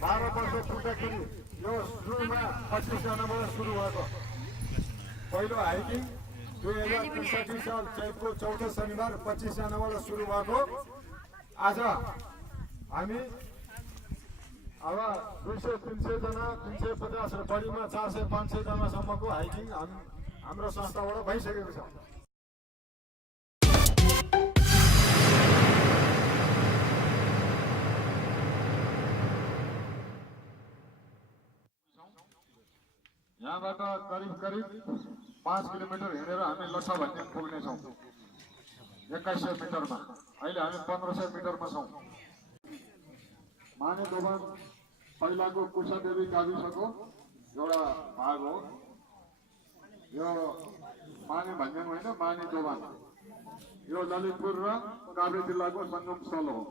12 वर्ष पुग्दाखेरि यो सुरुमा 25 जनाबाट सुरु भएको पहिलो हाइकिङ 2063 साल चैतको 14 शनिबार 25 जनाबाट सुरु भएको। आज हामी अब 200-300 जना 350 र बढीमा 400-500 जनासम्मको हाइकिङ हाम्रो संस्थाबाट भइसकेको छ। यहाँबाट करिब 5 किलोमिटर हिँडेर हामी लछा भन्ने पुग्नेछौँ 2100 मिटरमा। अहिले हामी 1500 मिटरमा छौँ। माने दोभान पहिलाको कुशादेवी गाविसको एउटा भाग हो। यो माने भन्ज्याङ होइन, माने दोभान यो ललितपुर र काभ्रे जिल्लाको सङ्गम स्थल हो।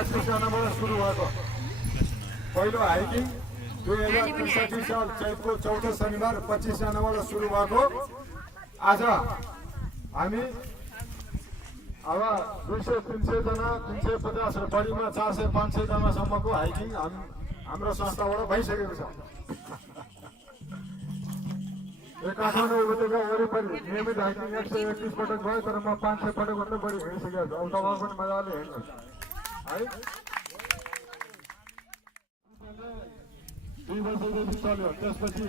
25 जनाबाट सुरु भएको पहिलो हाइकिङ 2063 साल चैतको चौथो शनिबार 25 जनाबाट सुरु भएको आज हामी अब 200-300 जना 350 र बढीमा 400-500 जनासम्मको हाइकिङ हाम्रो संस्थाबाट भइसकेको छ। यो काठमाडौँ उपत्यका वरिपरि नियमित हाइकिङ 131 पटक भयो, तर म 500 पटक भन्दा बढी हिँडिसकेको छु। अब तपाईँ पनि मजाले हिँड्नुहोस् है। 2 वर्षदेखि चल्यो, त्यसपछि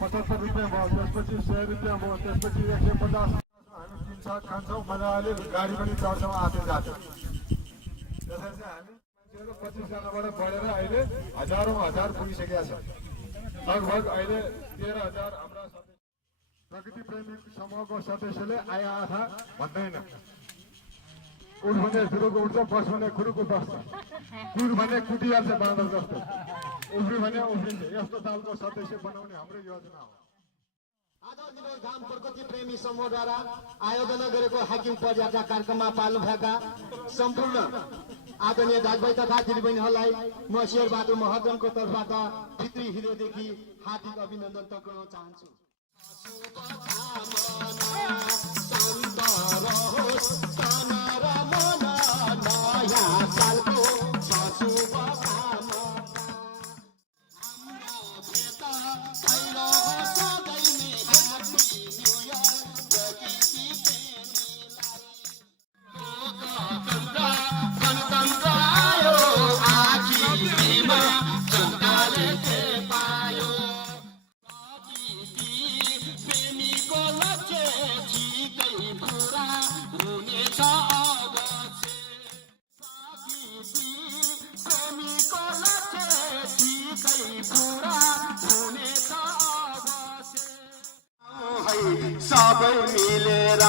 75 रुपियाँ भयो, त्यसपछि 100 रुपियाँ भयो, त्यसपछि 150। हामी 3 सात खान्छौँ, मजाले गाडी पनि चढ्छौँ, आते जान्छौँ। त्यसरी चाहिँ हामी मान्छेहरू 25 जनाबाट बढेर अहिले हजार पुगिसकेका छ। लगभग अहिले 13,000 हाम्रा प्रकृति प्रेमी समूहको सदस्यले आया आथा भन्दैन। उठ भने जुरुको उठ्छ, बस भने खुरुको बस्छ, कुर भने कुटिहाल्छ बाँदर जस्तो, उफ्री भने उफ्रिन्छ। यस्तो तालको सदस्य बनाउने हाम्रो योजना हो। आज धाम प्रकृति प्रेमी समूहद्वारा आयोजना गरेको हाइकिङ पदयात्रा कार्यक्रममा पाल्नुभएका सम्पूर्ण आदरणीय दाजुभाइ तथा दिदीबहिनीहरूलाई म शेरबहादुर महर्जनको तर्फबाट भित्री हृदयदेखि हार्दिक अभिनन्दन टक्राउन चाहन्छु। सबै मिलेर